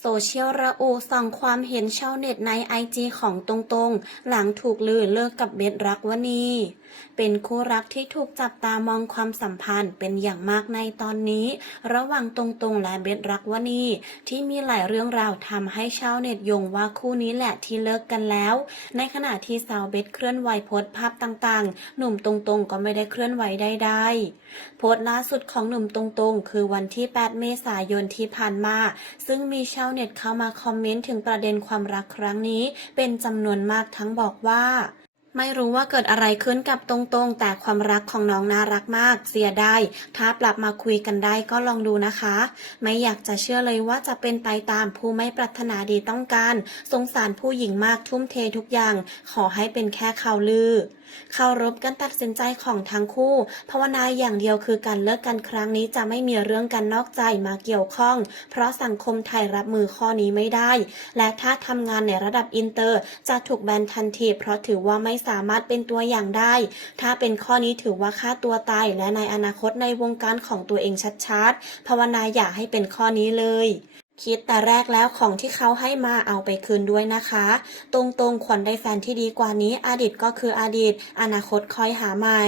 โซเชียลระอุส่องความเห็นชาวเน็ตในไอจีของตรงๆ หลังถูกลือเลิกกับเบสรักวนีเป็นคู่รักที่ถูกจับตามองความสัมพันธ์เป็นอย่างมากในตอนนี้ ระหว่างตรงๆและเบสรักวนีที่มีหลายเรื่องราวทำให้ชาวเน็ตยงว่าคู่นี้แหละที่เลิกกันแล้ว ในขณะที่สาวเบสเคลื่อนไหวโพสต์ภาพต่างๆ หนุ่มตรงๆ ก็ไม่ได้เคลื่อนไหวใดๆโพสต์ล่าสุดของหนุ่มตรงๆ คือวันที่ 8 เมษายนที่ผ่านมา ซึ่งมีชาวาวเน็ตเข้ามาคอมเมนต์ถึงประเด็นความรักครั้งนี้ เป็นจำนวนมากทั้งบอกว่าไม่รู้ว่าเกิดอะไรขึ้นกับตรงๆ แต่ความรักของน้องน่ารักมาก เสียดายถ้าปรับมาคุยกันได้ก็ลองดูนะคะ ไม่อยากจะเชื่อเลยว่าจะเป็นไปตามผู้ไม่ปรารถนาดีต้องการ สงสารผู้หญิงมากทุ่มเททุกอย่าง ขอให้เป็นแค่ข่าวลือ เคารพการตัดสินใจของทั้งคู่ ภาวนาอย่างเดียวคือการเลิกกันครั้งนี้จะไม่มีเรื่องกันนอกใจมาเกี่ยวข้อง เพราะสังคมไทยรับมือข้อนี้ไม่ได้ และถ้าทำงานในระดับอินเตอร์ จะถูกแบนทันทีเพราะถือว่าไม่สามารถเป็นตัวอย่างได้ ถ้าเป็นข้อนี้ถือว่าฆ่าตัวตายและในอนาคตในวงการของตัวเองชัดๆ ภาวนาอย่าให้เป็นข้อนี้เลย คิดแต่แรกแล้วของที่เขาให้มาเอาไปคืนด้วยนะคะ ตรงๆ ควรได้แฟนที่ดีกว่านี้อดีตก็คืออดีต อนาคตคอยหาใหม่